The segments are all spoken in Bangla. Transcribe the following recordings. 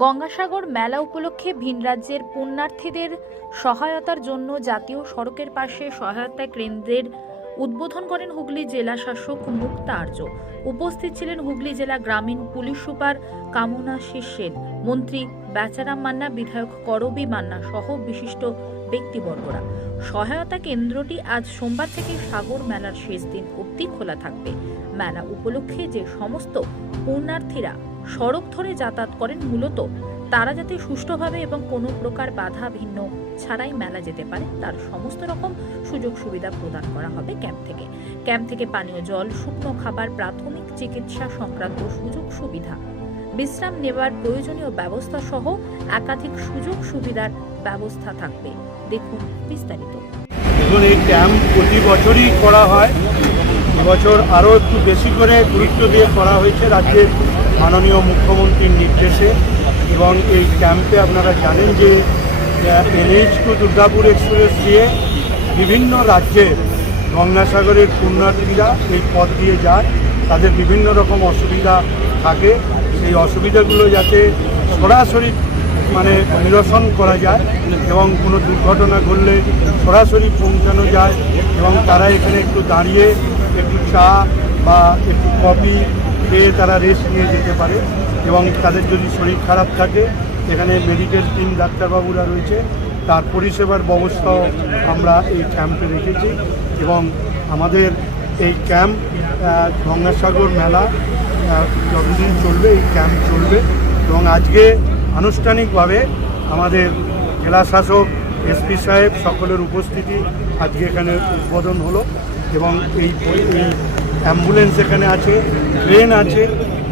গঙ্গাসাগর মেলা উপলক্ষে ভিন রাজ্যের পুণ্যার্থীদের সহায়তার জন্য জাতীয় সড়কের পাশে সহায়তা কেন্দ্রের উদ্বোধন করেন হুগলি জেলা শাসক মুক্তা আর্য। উপস্থিত ছিলেন হুগলি জেলা গ্রামীণ পুলিশ সুপার কামনা সেন মন্ত্রী বেচারাম মান্না, বিধায়ক করবী মান্না সহ বিশিষ্ট ব্যক্তিবর্গরা। সহায়তা কেন্দ্রটি আজ সোমবার থেকে সাগর মেলার শেষ দিন অবধি খোলা থাকবে। মেলা উপলক্ষে যে সমস্ত পুণ্যার্থীরা সড়ক ধরে যাতায়াত করেন মূলত তারা যাতে সুষ্ঠুভাবে এবং কোনো প্রকার বাধা ভিন্ন ছাড়াই মেলা যেতে পারে, তার সমস্ত রকম সুযোগ সুবিধা প্রদান করা হবে ক্যাম্প থেকে। ক্যাম্প থেকে পানীয় জল, শুকনো খাবার, প্রাথমিক চিকিৎসা সংক্রান্ত সুযোগ সুবিধা, বিশ্রাম নেওয়ার প্রয়োজনীয় ব্যবস্থা সহ একাধিক সুযোগ সুবিধার ব্যবস্থা থাকবে। দেখুন বিস্তারিত। এই ক্যাম্প প্রতি বছরই করা হয়। এবছর আরও একটু বেশি করে গুরুত্ব দিয়ে করা হয়েছে রাজ্যের মাননীয় মুখ্যমন্ত্রীর নির্দেশে। এবং এই ক্যাম্পে আপনারা জানেন যে এনএইচ টু দুর্গাপুর এক্সপ্রেস দিয়ে বিভিন্ন রাজ্যের গঙ্গাসাগরের পুণ্যার্থীরা এই পথ দিয়ে যায়। তাদের বিভিন্ন রকম অসুবিধা থাকে। সেই অসুবিধাগুলো যাতে সরাসরি মানে নিরসন করা যায় এবং কোনো দুর্ঘটনা ঘটলে সরাসরি পৌঁছানো যায় এবং তারা এখানে একটু দাঁড়িয়ে একটু চা বা একটু কফি খেয়ে তারা রেস্ট নিয়ে যেতে পারে এবং তাদের যদি শরীর খারাপ থাকে, এখানে মেডিকেল টিম ডাক্তারবাবুরা রয়েছে। তার পরিষেবার ব্যবস্থাও আমরা এই ক্যাম্পে রেখেছি এবং আমাদের এই ক্যাম্প গঙ্গাসাগর মেলা যতদিন চলবে, এই ক্যাম্প চলবে এবং আজকে আনুষ্ঠানিকভাবে আমাদের জেলা শাসক এসপি সাহেব সকলের উপস্থিতি আজকে এখানে উদ্বোধন হলো। এবং এই অ্যাম্বুলেন্স এখানে আছে, ট্রেন আছে,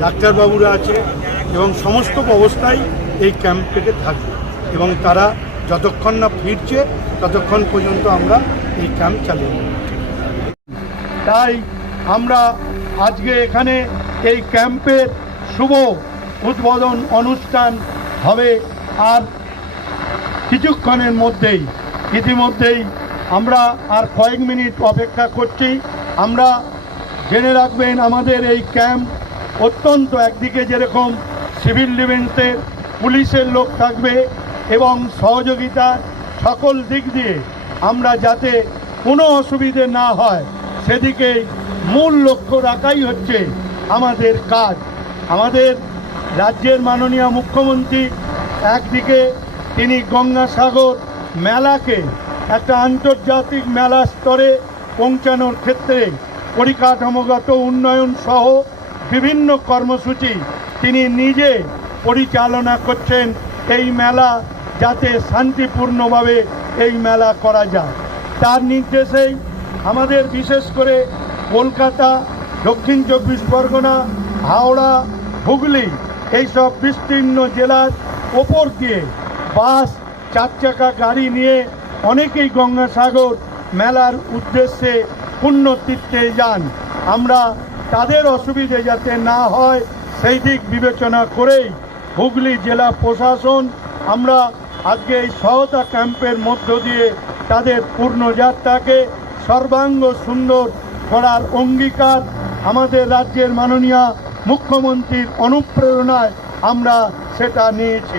ডাক্তারবাবুরা আছে এবং সমস্ত ব্যবস্থাই এই ক্যাম্প থেকে থাকবে এবং তারা যতক্ষণ না ফিরছে ততক্ষণ পর্যন্ত আমরা এই ক্যাম্প চালিয়ে তাই আমরা আজকে এখানে এই ক্যাম্পের শুভ উদ্বোধন অনুষ্ঠান হবে আর কিছুক্ষণের মধ্যেই, ইতিমধ্যেই আমরা আর কয়েক মিনিট অপেক্ষা করছি। আমরা জেনে রাখবেন, আমাদের এই ক্যাম্প অত্যন্ত একদিকে যেরকম সিভিল ডিফেন্সের পুলিশের লোক থাকবে এবং সহযোগিতা সকল দিক দিয়ে আমরা যাতে কোনো অসুবিধে না হয়, সেদিকে মূল লক্ষ্য রাখাই হচ্ছে আমাদের কাজ। আমাদের রাজ্যের মাননীয় মুখ্যমন্ত্রী একদিকে তিনি গঙ্গাসাগর মেলাকে একটা আন্তর্জাতিক মেলা স্তরে পৌঁছানোর ক্ষেত্রে পরিকাঠামোগত উন্নয়ন সহ বিভিন্ন কর্মসূচি তিনি নিজে পরিচালনা করছেন এই মেলা যাতে শান্তিপূর্ণভাবে এই মেলা করা যায়। তার নির্দেশেই আমাদের বিশেষ করে কলকাতা, দক্ষিণ চব্বিশ পরগনা, হাওড়া, হুগলি এইসব বিস্তীর্ণ জেলার ওপর দিয়ে বাস চার চাকা গাড়ি নিয়ে অনেকেই গঙ্গাসাগর মেলার উদ্দেশ্যে পুণ্যতীর্থে যান। আমরা তাদের অসুবিধে যাতে না হয়, সেই দিক বিবেচনা করেই হুগলি জেলা প্রশাসন আমরা আজকে এই সহায়তা ক্যাম্পের মধ্য দিয়ে তাদের পূর্ণযাত্রাকে সর্বাঙ্গ সুন্দর করার অঙ্গীকার আমাদের রাজ্যের মাননীয় মুখ্যমন্ত্রীর অনুপ্রেরণায় আমরা সেটা নিয়েছি।